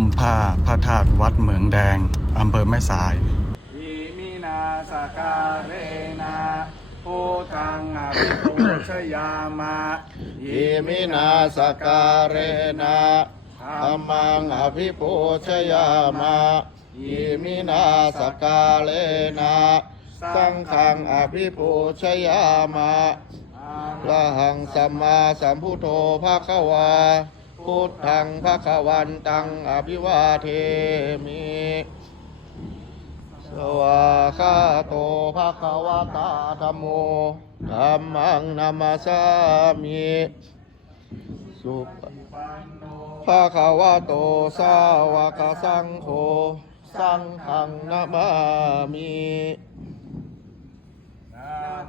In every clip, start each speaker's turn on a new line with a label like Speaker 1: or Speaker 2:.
Speaker 1: มผ้าพระธาตุวัดเหมืองแดง อำเภอแม่สาย
Speaker 2: อิมินาสการเรนะพุทธังอภิปูชยามะ
Speaker 3: อิมินาสการเรนะธรรมังอภิปูชยามะอิมินาสการเรนะสังฆังอภิปูชยามะพระหังสัมมาสัมพุทโธภะคะวา พุทธังภะควันตังอภิวาเทมิสวาคาโตภะคะวะตาธัมโมธัมมังนามาสามิสุปภะคะวะโตสาวกสังโฆสังฆังนามามิ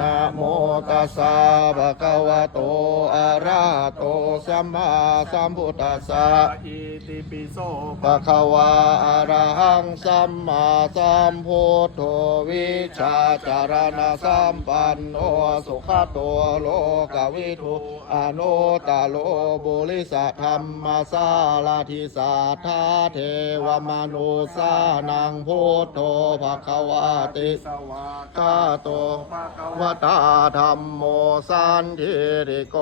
Speaker 3: นะโมตัสสะภะคะวะโตอะระหะโตสัมมาสัมพุทธัสสะ
Speaker 2: อิติปิโส
Speaker 3: ภะคะวะอะระหังสัมมาสัมพุทโธวิชาจารณะสัมปันโนสุขโตโลกวิทูอนุตตโลบุริสธรรมสาลาธิสาธาเทวมนุสานังพุทโธภะคะวะติ
Speaker 2: สวากา
Speaker 3: โต
Speaker 2: ภะคะ
Speaker 3: ว
Speaker 2: ว
Speaker 3: ตาธรรมโมสันทิริโก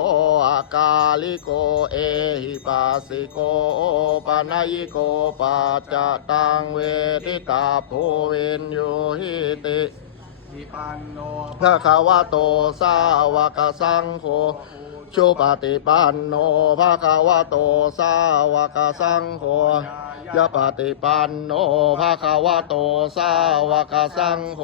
Speaker 3: อากาลิโกเอหิปัสสิโกโอปะนยิโกปัจจตังเวทิตาโพเวนโยหิติ
Speaker 2: อิปันโน
Speaker 3: ภะคะวะโตสาวกสังโฆชุปฏิปันโนภะคะวะโตสาวกสังโฆ ยะปฏิปันโนภะคะวะโตสาวกสังโฆ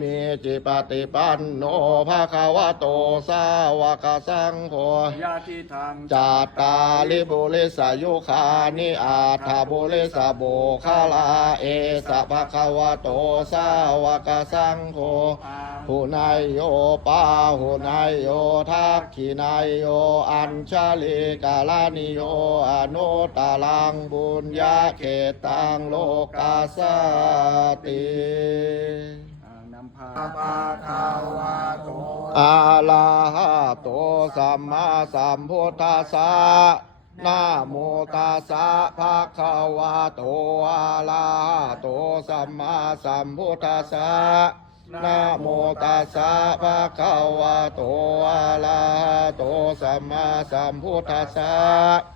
Speaker 3: มีจิปฏิปันโนภาคาวะโตสาวกสังโฆ
Speaker 2: ยะทิทาง
Speaker 3: จาตาลิบุริสายุคานิอาถาบุริสาโบคาลาเอสะภาคาวะโตสาวกสังโฆหุนายโยปาหุนายโยทักขินายโยอัญชาลิกาลานิโยอนุตตลังบุญญาเขตังโลกาสติ
Speaker 2: อ่านำพาภาคาวะโต
Speaker 3: อาลาหะโตสัมมาสัมพุทธัสสะนะโมตัสสะภะคะวะโตอาลาหะโตสัมมาสัมพุทธัสสะนะโมตัสสะภะคะวะโตอาลาหะโตสัมมาสัมพุทธัสสะ
Speaker 2: อิมา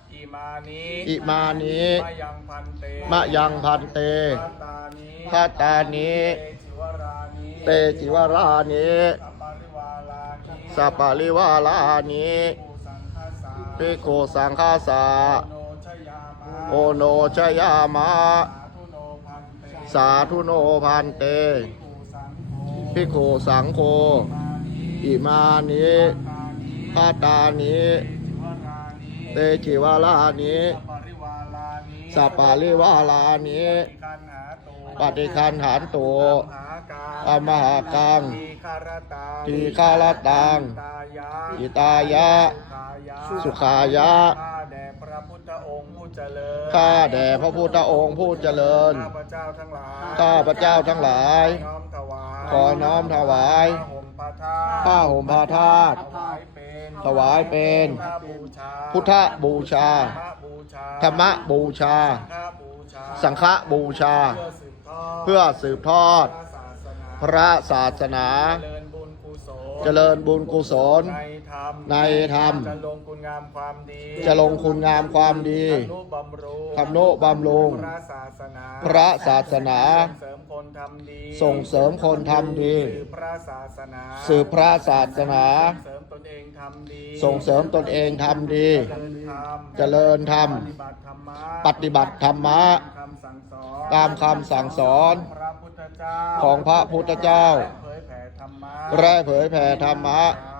Speaker 2: นิ
Speaker 3: อิมานิ
Speaker 2: มะยังพันเต
Speaker 3: มะยังพันเต
Speaker 2: พัตตานิ
Speaker 3: พัตตานิ
Speaker 2: เตจิวรานิ
Speaker 3: เตจิวรานิ
Speaker 2: สัปปะริวาลานิ
Speaker 3: สัปปะริวาลานิ
Speaker 2: ภูสังฆาสา
Speaker 3: ภิกขุสังฆาสา
Speaker 2: โนชยามะ
Speaker 3: โอโนชยามะ
Speaker 2: สาธุโนพันเต
Speaker 3: สาธุโนพันเต
Speaker 2: ภิกขุสังโฆ
Speaker 3: ภิกขุสังโฆอิมานิ
Speaker 2: ตานิ
Speaker 3: พาตานิ
Speaker 2: เตจิวรานิ
Speaker 3: เตจิวาลานิ
Speaker 2: สัปปะริวาลานิ
Speaker 3: สัปปาลิวาลานิ
Speaker 2: ปฏิคันหาตุ
Speaker 3: ปฏิคันหานโต
Speaker 2: อมหากัง
Speaker 3: อมหากัง
Speaker 2: ทีคารตัง
Speaker 3: ทีฆารตัง
Speaker 2: ตายะ
Speaker 3: อิตายะ
Speaker 2: สุขายะ
Speaker 3: สุขายะ
Speaker 2: ข้าแด่พระพุทธองค์ผู้เจริญ
Speaker 3: ข้าแด่พระพุทธองค์ผู้เจริญ
Speaker 2: ข้าพระเจ้าทั้งหลาย
Speaker 3: ข้าพระเจ้าทั้งหลาย
Speaker 2: น้อมถวาย
Speaker 3: ขอน้อมถวาย
Speaker 2: ผ้าห่มผ้าธาตุ ถวายเป็น
Speaker 3: ถวายเป็น
Speaker 2: พุทธบูชา
Speaker 3: พุทธบูชา
Speaker 2: ธรรมบูชา
Speaker 3: ธรรมบูชา
Speaker 2: สังฆบูชา
Speaker 3: สังฆบูชา
Speaker 2: เพื่อสืบทอด
Speaker 3: เพื่อสืบทอด
Speaker 2: พระศาสนา
Speaker 3: พระศาสนา
Speaker 2: เจริญบุญกุศล
Speaker 3: เจริญบุญกุศล
Speaker 2: ในธรรม
Speaker 3: ในธรรม
Speaker 2: จะลงคุณงามความดี
Speaker 3: จะลงคุณงามความดี
Speaker 2: ทำนุบำรุง
Speaker 3: ทำนุบำรุง
Speaker 2: พระศาสนา
Speaker 3: พระศาสนา
Speaker 2: ส่งเสริมคนทำดี
Speaker 3: ส่งเสริมคนทำดี
Speaker 2: สืบพระศาสนา
Speaker 3: สืบพระศาสนา
Speaker 2: เสริมตนเองทำดี
Speaker 3: ส่งเสริมตนเองทำดี
Speaker 2: เจริญธรรม
Speaker 3: เจริญธรรม
Speaker 2: ปฏิบัติธรรมะ
Speaker 3: ปฏิบัติธรรมะ
Speaker 2: ตามคำสั่งสอน
Speaker 3: ตามคำสั่งสอน
Speaker 2: พระพุทธเจ้า
Speaker 3: ของพระพุทธเจ้า
Speaker 2: เผยแผ่ธรรมะ
Speaker 3: และเผยแผ่ธรรมะ
Speaker 2: สา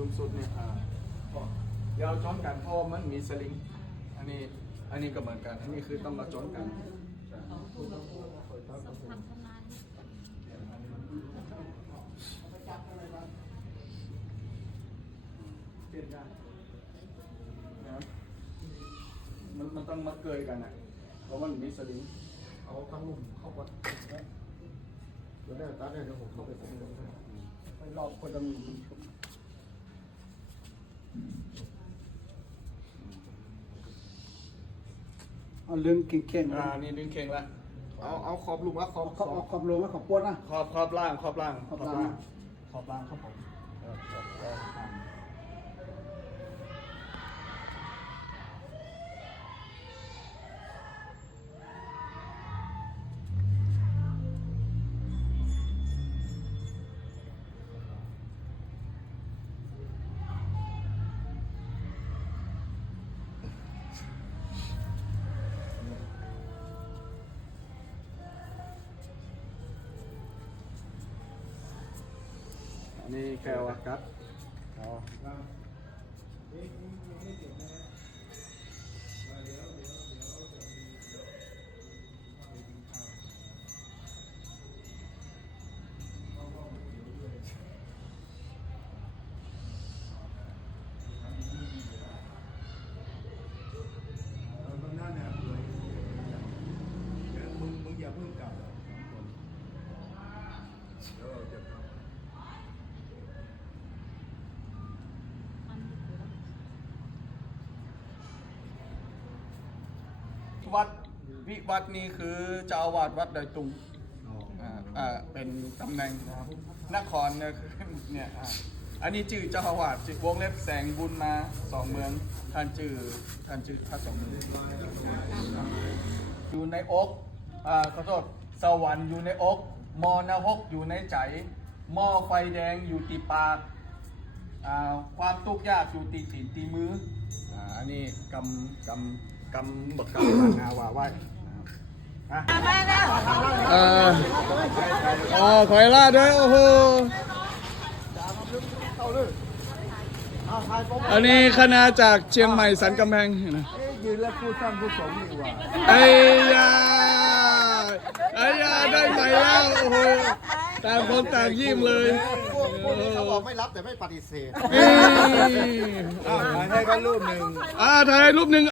Speaker 2: ลุมสุดเนี่ยอ่าเดี๋ยวเอาจ้อนกันเพราะว่ามันมีสลิง อันนี้อันนี้ก็เหมือนกัน อันนี้คือต้องมาจ้อนกันเปลี่ยนได้นะครับมันมันต้องมาเกยกันอะเพราะมันมีสลิง
Speaker 3: เอาทั้งลุ่มเข้าวัดเดี๋ยวได้ตัดได้เดี๋ยวผมเข้าไปผมลงให้
Speaker 2: ไปรอบคนละมี
Speaker 4: เอาเรื่องเก่งๆ
Speaker 2: อ่า
Speaker 4: นะ
Speaker 2: นี่ดึงเข่งละ
Speaker 3: เอาเอาขอบลุ่มว่าขอบ
Speaker 4: ขอบขอบลงแล้วขอบปวดนะ
Speaker 2: ขอบขอบล่างขอบล่าง
Speaker 4: ขอบล่าง
Speaker 2: ขอบล่างครับผม นี่แกวะครับอ๋อ วัดวิวัดนี้คือเจ้าอาวาสวัดดอยตุงอ่าอ่าเป็นตำแหน่งนครเนี่ยคือเนี่ยอ่าอันนี้ชื่อเจ้าอาวาสชื่อวงเล็บแสงบุญมาสองเมืองท่านชื่อท่านชื่อพระสองเมืองอยู่ในอกอ่าขอโทษสวรรค์อยู่ในอกมอนหกอยู่ในใจหม้อไฟแดงอยู่ตีปากอ่าความทุกข์ยากอยู่ตีตีนตีมืออ่าอันนี้กำกำ กำบักกำลังอาว่าไว้นะครับอะ
Speaker 1: เอออ๋อถอยล่าดด้วยโอ้โหอันนี้คณะจากเชียงใหม่สันกำแพงนะ
Speaker 2: ยืนแล้วพูดซ้ำพูดสมดีกว่า
Speaker 1: ไอ้ยาไอ้ยาได้ใหม่แล้วโอ้โหต่างคนต่างยิ้มเลย
Speaker 3: พวกนี้เขาบอกไม่รับแต่ไม่ปฏิเสธ
Speaker 1: อ้ย
Speaker 2: อ้าวให้ก็รูปหนึ่ง
Speaker 1: อ่าถ่ายรูปหนึ่ง